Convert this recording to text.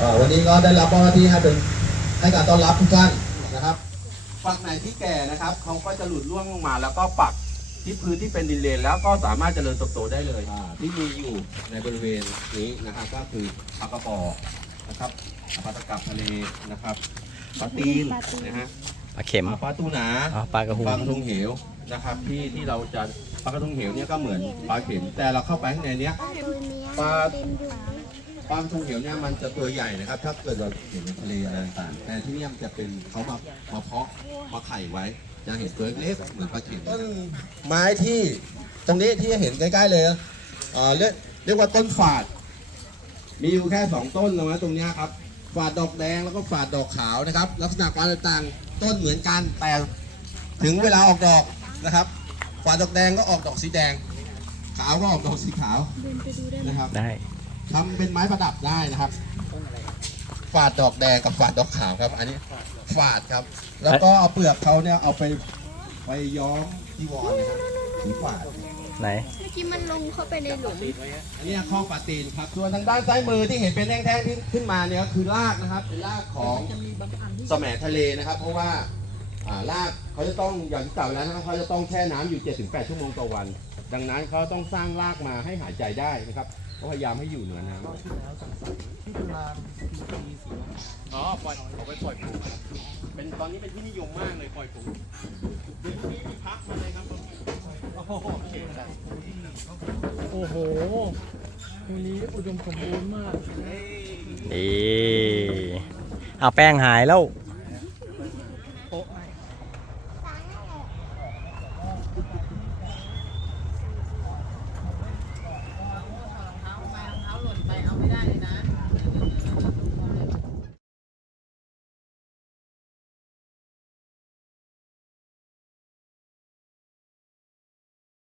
เอ่อวันนี้ก็ได้รับมอบหน้าที่ให้เป็นให้การต้อนรับทุกท่านนะครับฝักไหนที่แก่นะครับเขาก็จะหลุดร่วงลงมา แล้วก็ปักที่พื้นที่เป็นดินเลนแล้วก็สามารถเจริญเติบโตได้เลยอ่าที่มีอยู่ในบริเวณนี้นะครับ ก็คือปลากระบอกนะครับปลาตะกับทะเลนะครับปลาตีนนะฮะปลาเข็มปลาตูหนาอ๋อปลากระหูปลากระทงเหวนะครับ ที่ที่เราจะปลากระทงเหวเนี่ยก็เหมือนปลาเข็มแต่เราเข้าไปข้างในเนี้ยปลา ปลากระทงเหวเนี่ยมันจะตัวใหญ่นะครับ ถ้าเกิดเราเห็นในทะเลอะไรต่างๆแต่ที่เนี่ยมันจะเป็นเขามามาเพาะมาไข่ไว้ จะเห็นตัวเล็กๆเหมือนปลาเข็มต้นไม้ที่ตรงนี้ที่เห็นใกล้ๆเลยเอ่อเรียกเรียกว่าต้นฝาด มีอยู่แค่สองต้นตรงนั้นตรงเนี้ยครับฝาดดอกแดงแล้วก็ฝาดดอกขาวนะครับ ลักษณะความแตกต่างต้นเหมือนกันแต่ถึงเวลาออกดอกนะครับฝาดดอกแดงก็ออกดอกสีแดง ขาวก็ออกดอกสีขาวนะครับ ได้ ทำเป็นไม้ประดับได้นะครับ ฝาดดอกแดงกับฝาดดอกขาวครับ อันนี้ฝาดครับ แล้วก็เอาเปลือกเขาเนี่ยเอาไปไปย้อมที่วอนนะครับสีฝาดไหนเมื่อกี้มันลงเข้าไปในหลุมอันนี้ข้อปลาตีนครับ ส่วนทางด้านซ้ายมือที่เห็นเป็นแท่งๆที่ขึ้นมาเนี่ยก็คือรากนะครับ เป็นรากของสมทะเลนะครับ เพราะว่า อ่ารากเขาจะต้องอย่างที่กล่าวไปแล้วนะครับเขาจะต้องแช่น้ำอยู่ 7-8 ชั่วโมงต่อวัน ดังนั้นเขาต้องสร้างรากมาให้หายใจได้นะครับก็พยายามให้อยู่เหนือน้ำอ๋อปล่อยเอาไปปล่อยปูเป็นตอนนี้เป็นที่นิยมมากเลยปล่อยปูเดี๋ยวพรุ่งนี้มีพักมาเลยครับโอ้โหโอเคครับโอ้โหตรงนี้อุดมสมบูรณ์มากดีเอาแป้งหายแล้ว